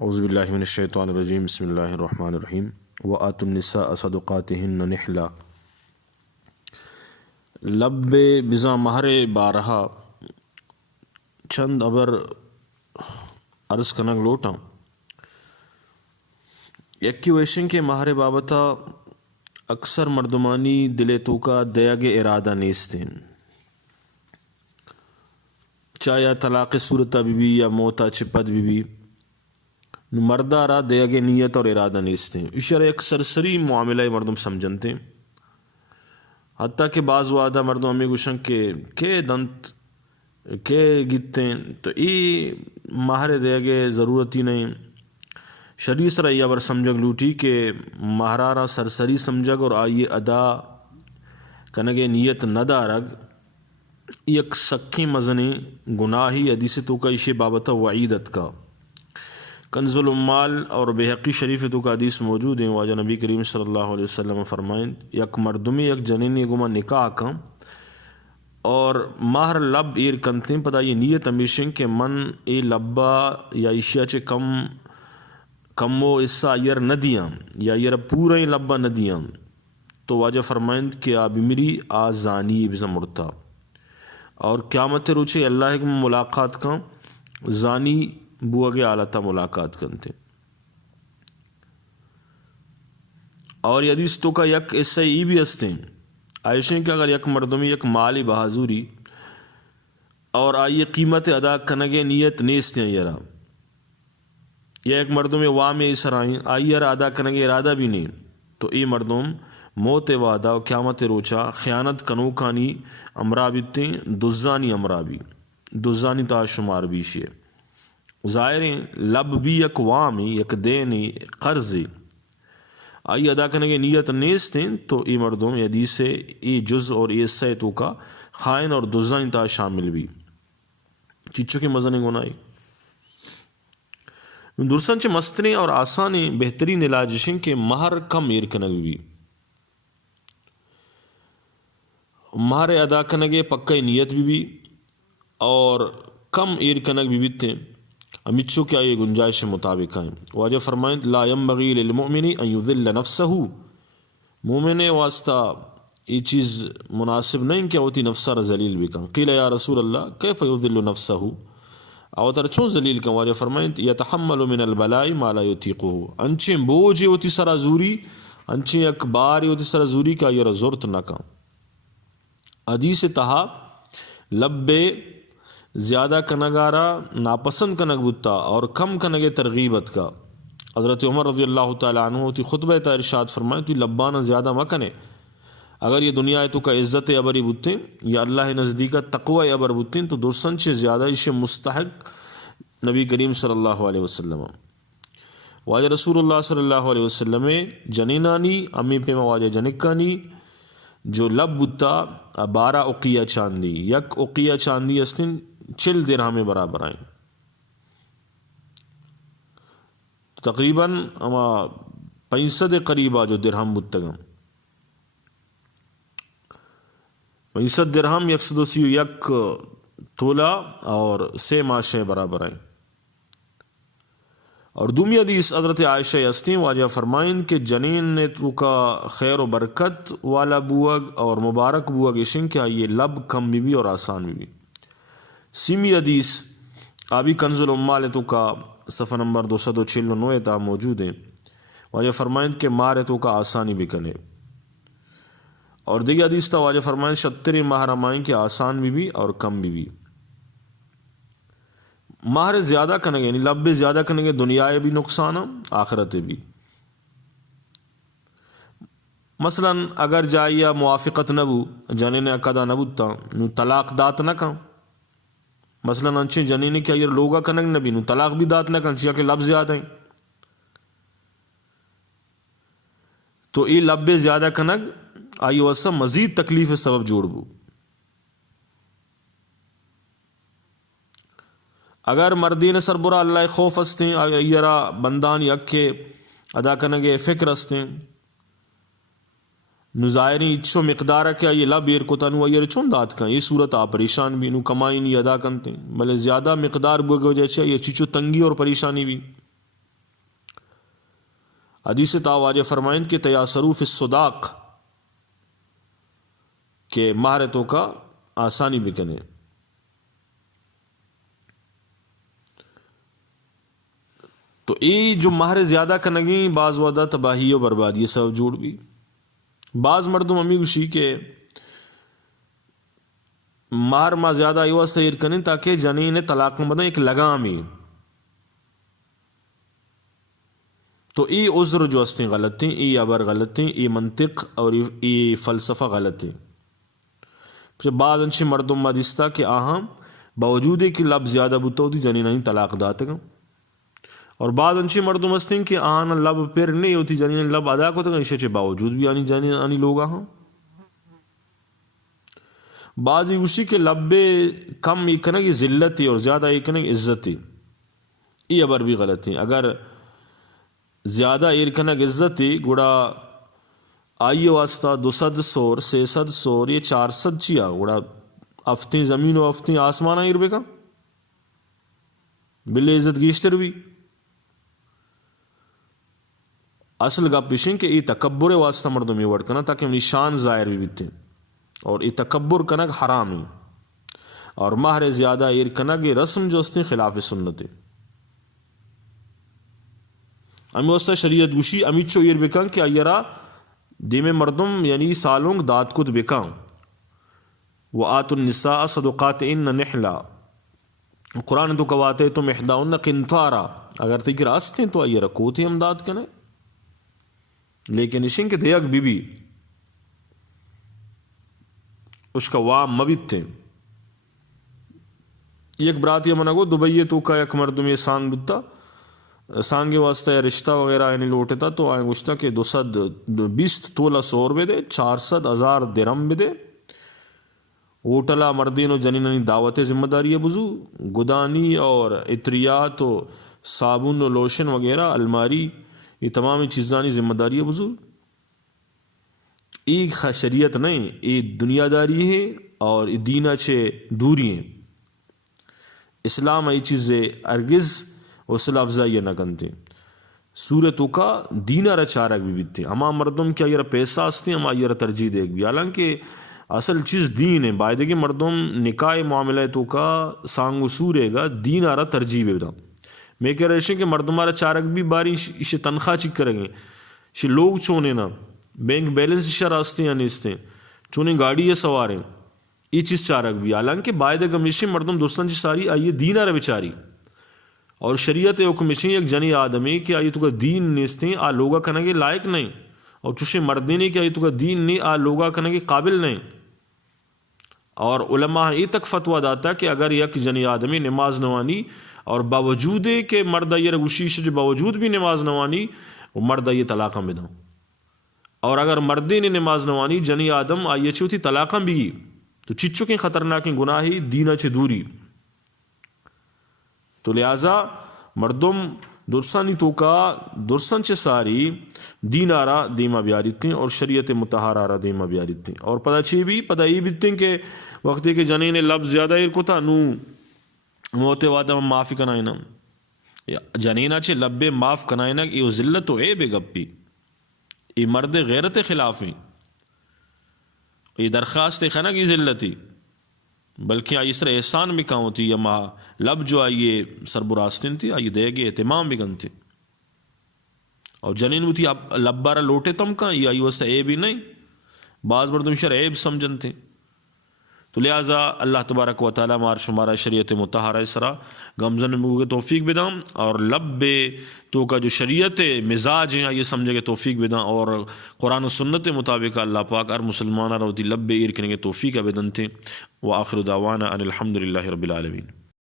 اعوذ باللہ من الشیطان الرجیم بسم اللہ الرحمن الرحیم وآتوا النساء صدقاتہن نحلا لب بزا مہر بارہا چند ابر عرض کنگ لوٹا یکی ویشن کے مہر بابتا اکثر مردمانی دلے تو کا دیاگے ارادہ نیستین چاہے طلاق صورتہ بھی یا موتا چپت بھی مردہ را دیاگے نیت اور ارادہ نیستیں اشارہ ایک سرسری معاملہ مردم سمجھنتے حتیٰ کہ بعض وعدہ مردم ہمیں گوشن کہ دنت کہ گتیں تو ای ماہر دیاگے ضرورت ہی نہیں شریع سر یا بر سمجھگ لوٹی کہ مہرارا سرسری سمجھگ اور آئیے ادا کنگے نیت ندارگ یک سکھی مزنی گناہی حدیث تو کا اشے بابتا وعیدت کا کنز العمال اور بحقی شریف تو کا حدیث موجود ہیں واجہ نبی کریم صلی اللہ علیہ وسلم فرمائیں یک مردمی یک جنینی گما نکاح کا اور ماہر لب ایر کنتیں پتہ یہ نیت ہمیشن کہ من اے لبا یا اشیاء چے کمو اسا یر ندیاں یا یر پورا ہی لبا ندیاں تو واجہ فرمائیں کہ آبی میری آزانی بزا مرتا اور قیامت روچے اللہ کی ملاقات کا زانی بوگے آلتا ملاقات کرتے اور یہ حدیث تو کا یک ایسا ہی بھی ہستے ہیں عائشہ کہ اگر یک مردمی یک مالی بہازوری اور آئیے قیمت ادا کنگے نیت نیستیں یرا یا ایک مردم وام اسر آئیے ادا کنگے ارادہ بھی نہیں تو ای مردم موت وعدہ و قیامت روچا خیانت کنوکانی امرا بیتیں دزانی امرا بھی دزانی تا شمار بیشی ہے ظاہریں لب بھی یک وامی یک دینی قرضی آئی ادا کرنے کے نیت نیستیں تو ای مردم حدیث سے ای جز اور ای حصہ تو کا خائن اور دزانی تا شامل بھی چیچوں کی مزنی گنائی درسن چے مستنے اور آسانی بہترین علاجشن کے مہر کم ایر کنگ بھی مہر ادا کنگے پکا نیت بھی اور کم ایر کنگ بھی بیتے امیچو کیا یہ گنجائش مطابق ہیں واجہ فرمائیں لا ينبغي للمؤمن ان يذل نفسه مومن واسطہ یہ چیز مناسب نہیں کہ ہوتی نفسہ را ذلیل بھی کن قیل یا رسول اللہ کیف يذل نفسه او تر چون ذلیل کن واجہ فرمائیں يتحمل من البلاء ما لا يطيقه انچیں بوجھ ہوتی سرا زوری انچیں اکبار ہوتی سرا زوری کا یہ زورت نہ کن حدیث تہا لبے زیادہ کنگارا ناپسند کنگ بتا اور کم کنگے ترغیبت کا حضرت عمر رضی اللہ تعالیٰ عنہ تی خطبہ تا ارشاد فرمائے تی لبانا زیادہ مکنے اگر یہ دنیا ہے تو کا عزت ابری بتیں یا اللہ نزدیکہ تقوی ابر بتیں تو درسن چے زیادہ اسے مستحق نبی کریم صلی اللہ علیہ وسلم واجہ رسول اللہ صلی اللہ علیہ وسلم جنینانی امی پیما واجہ جنکانی جو لب بتا 12 اقیہ چاندی یک اقیہ چاندی استن 40 درہم برابر آئیں تقریباً اما 65 قریبا جو درہم بتگم 65 درہم 131 تولہ اور 6 ماشے برابر آئیں اور دومی حدیث حضرت عائشہ یستین واجہ فرمائیں کہ جنین نے تو کا خیر و برکت والا بوگ اور مبارک بوگ اشن کیا یہ لب کم بھی اور آسان بھی سیمی حدیث آبی کنز العمال تو کا صفحہ نمبر 296 تا موجود ہیں واجہ فرمائیں کہ مار تو کا آسانی بھی کنے اور دیگی حدیث تا واجہ فرمائیں 76 ماہرمائیں کہ آسان بھی اور کم بھی ماہر زیادہ کنگے یعنی لب زیادہ کنگے دنیا بھی نقصان آخرت بھی مثلا اگر جائیا موافقت نبو جنین اقدا نبوتا نو طلاق دات نہ کن مثلا انچے جنین کیا یہ لوگا کنگ نبی نو طلاق بھی دات نہ کن چیا کہ لب زیادہ ہیں تو یہ لب زیادہ کنگ آئی واسا مزید تکلیف سبب جوڑ بو اگر مردین سر برا اللہ خوف ہستیں ایرا بندان یک کے ادا کنگے فکر ہستیں نظائرین اچھو مقدارہ کیا یہ لب ایر کو تنو ایر چون دات کن یہ صورت آپ پریشان بھی نو کمائیں نہیں ادا کنتے بلے زیادہ مقدار بوگے وجہ چاہیے یہ چیچو تنگی اور پریشانی بھی حدیث تاواجہ فرمائیں کہ تیاسرو فی الصداق کہ مہارتوں کا آسانی بکنے. تو ای جو مہر زیادہ کنگیں بعض وعدہ تباہی و بربادی سب جوڑ بھی. بعض مردم امی گوشی کہ مہر ما زیادہ ایوہ سیر کنیں تاکہ جنین طلاق بدن ایک لگامی. تو ای عذر جو ہستیں غلط ہیں، ای عبر غلط ہیں، ای منطق اور ای فلسفہ غلط ہیں. پھر بعض انشی مردم ما دیستا کہ آہاں باوجود ہے کہ لب زیادہ بوتا ہوتی جنین نہیں طلاق داتے گا، اور بعض انشی مردم ہستیں کہ آہاں لب پھر نہیں ہوتی جنین لب ادا کو تگا اسے باوجود بھی آنی جنین آنی لوگا ہاں. بعضی اسی کے لب کم یہ کنگ ذلت ہے اور زیادہ یہ کنگ عزت ہے، یہ عبر بھی غلط ہیں. اگر زیادہ ایر کنگ عزت ہے گوڑا آئیے واسطہ 200 سور 600 سور یہ 400 چیا گوڑا افتی زمین و افتی آسمان آئیر بے کا بلے عزت گیشتر بھی. اصل گا پیشیں کہ یہ تکبر واسطہ مردم یہ وڑ کنا تاکہ انہی شان ظاہر بھی بیتے، اور یہ تکبر کنگ حرام ہے. اور مہر زیادہ ایر کنگ یہ رسم جو اس نے خلاف سنت ہے. امی واسطہ شریعت گوشی امیت چو ایر بکن کہ ایرا دیم مردم یعنی سالونگ دات کت بکن. وآت النساء صدقاتئن نحلا، قرآن تو کواتے تم احداؤن قنطارا، اگر تیکر آستیں تو ایرا کوتی امداد کنے. لیکن اشن کے دیگ بی بی اس کا وام مبیت تھے. یک برات یہ منگو دبئی تو کا یک مردم یہ سانگ بتا سانگے واسطہ یا رشتہ وغیرہ یعنی لوٹتا تو آئیں گوشتا کہ 220 تولہ سور بے دے 400,000 درم بے دے. اوٹلا مردین و جنینانی دعوت ذمہ داری ہے بزو گدانی اور اطریات و صابن و لوشن وغیرہ الماری یہ تمامی چیزانی ذمہ داری ہے بزرگ. ایک شریعت نہیں، یہ دنیا داری ہے اور دینہ چھے دوری ہیں. اسلام ای چیزیں ارگز وصل افزائی نہ کنتے. صورتوں کا دینہ رچارک بھی بیتے ہما مردم کیا یہ پیسہ ہستے ہما یہ ترجیح دے بھی، حالانکہ اصل چیز دین ہے. باید کہ مردم نکاح معاملہ تو کا سانگ سورے گا دین آرہ ترجیح بے دا. میں کہہ رہے ہیں کہ مردم آرہ چارک بھی باری اسے تنخواہ چک کریں گے، اسے لوگ چونے نا بینک بیلنس اسے راستے یا نیستے چونے گاڑی یہ سواریں یہ چیز چارک بھی. حالانکہ باید کمیشن مردم دوستان چی ساری آئیے دین آرہ بچاری، اور شریعت حکمشن ایک جنی آدمی کہ آئیے تو کا دین نیستے آ لوگا کنگے لائق نہیں، اور چوشے مردی نہیں کہ آئیے تو کا دین نہیں آ لوگا کنگے قابل نہیں. اور علماء یہ تک فتویٰ داتا کہ اگر یک جنی آدمی نماز نوانی اور باوجود کہ مردہ یہ رگوشیش جو باوجود بھی نماز نوانی وہ مردہ یہ طلاقہ میں داں، اور اگر مردی نے نماز نوانی جنی آدم آئیے چھو تھی طلاقہ بھی گی تو چچو کے خطرناک گناہی دینہ چھے دوری. تو لہذا مردم درسانی تو کا درسن چے ساری دین آرہ دیمہ بیاریتیں اور شریعت متحر آرہ دیمہ بیاریتیں. اور پتہ چی بھی پتہ یہ بیتیں کہ وقتی کہ جنین لفظ زیادہ ایرکو تا نو موتے وعدہ معافی کنائنا جنینہ چھے لب معاف کنائنا کہ یہ ذلت و عیب گپی، یہ مرد غیرت خلافی، یہ درخواست خنق کی ذلتی، بلکہ اس طرح احسان بھی کہاں ہوتی یا ماں لب جو آئیے سربراستن تھی آئیے دے گے اہتمام بھی گنتے. اور جنین ہوتی لب بارہ لوٹے تم کہاں یہ آئی واسطہ عیب ہی نہیں، بعض مردم شر عیب سمجھن تھے. تو لہٰذا اللہ تبارک و تعالیٰ مار شمارہ شریعت متحرہ اسرا گمزن میں توفیق بدام، اور لب تو کا جو شریعت مزاج ہیں یہ سمجھے کہ توفیق بدام، اور قرآن و سنت مطابق اللہ پاک اور مسلمانہ روتی لب ایر کرنے کے توفیق بدن تھے. وآخر دعوانا ان الحمدللہ رب العالمین.